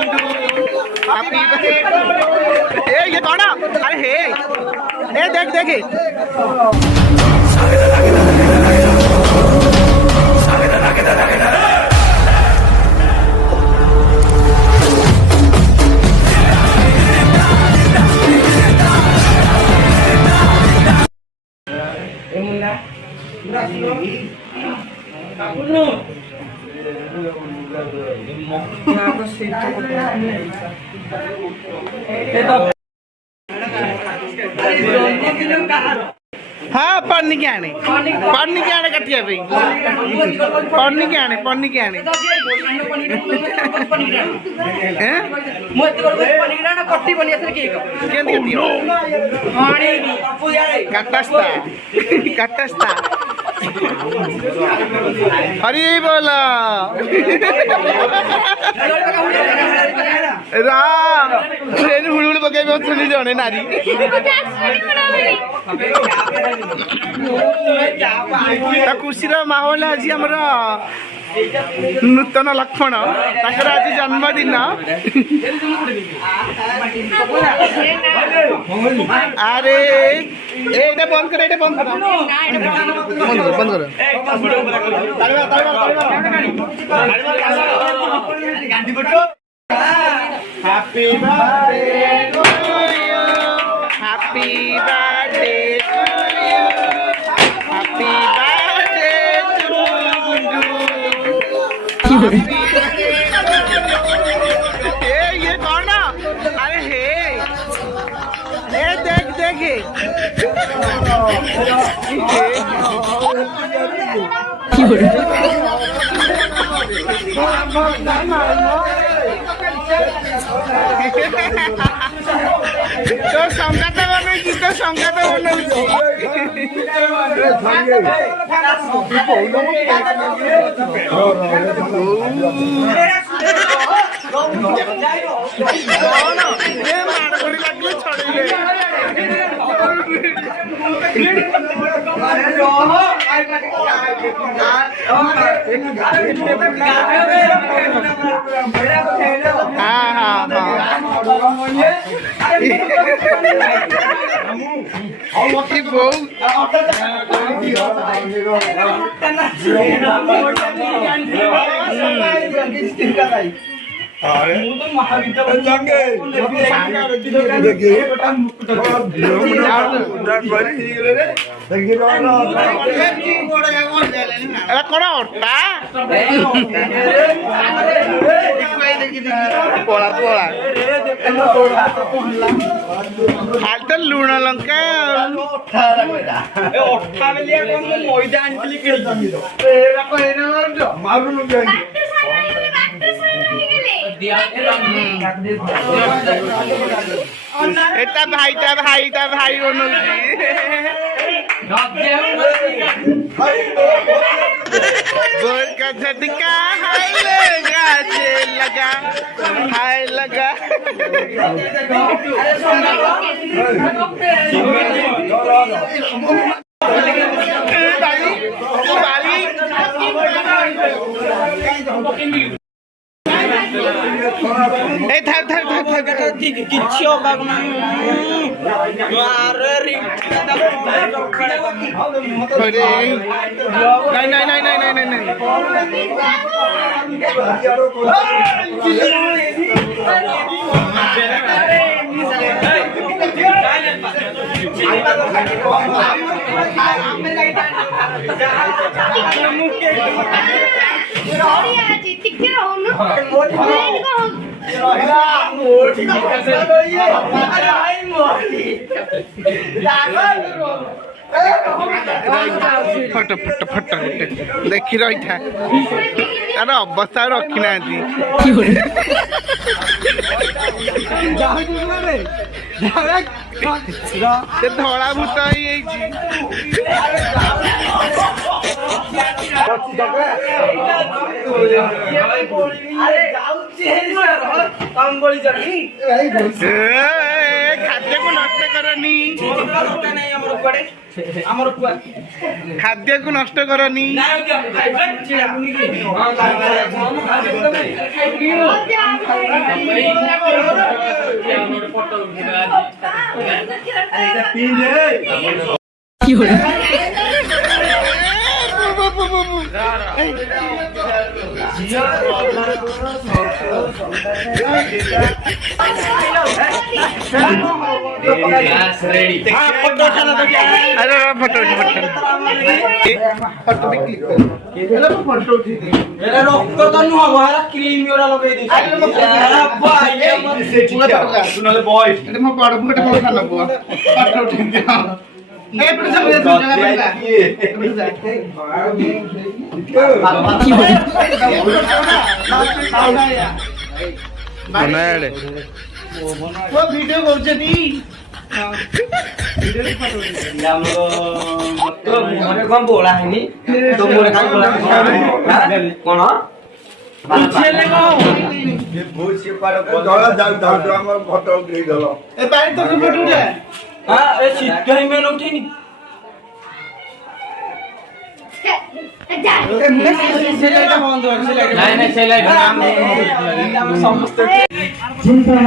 Happy birthday. ए ये कौन? अरे हे ए देख देख हाँ पढ़ने के आने कटिया भाई पढ़ने के आने कटस्ता हरी बोला हुड़ पकड़ सुनी जड़े नारी खुशीर माहौल आज आमर नूतन लक्ष्मण ताकर आज जन्मदिन अरे एटा बंद कर happy birthday to you happy birthday to you happy birthday to you ये कौन? अरे हे देख तो संगात बनाऊँ तो संगात बनाऊँ खाली लुण लंका এটা ভাইটা ভাই অনুজি बोल का झटका हाय लगा किच्छी होगा फट देखी रही था तार अवस्था रखी ना धड़ा भूत खाद्य को नष्ट କରନି ଖାଦ୍ୟକୁ ନଷ୍ଟ କରନି अरे फोटो वीडियो କରୁଛନ୍ତି कौन बोला है नी तो मोरे का बोला कौन ये भूत से पर दौड़ा जाऊ जाऊ हमर फोटो उठेई दलो ए पानी तो फोटो उठा हां ए सीधा ही में उठेनी नहीं से लाइट हम समस्त चिंता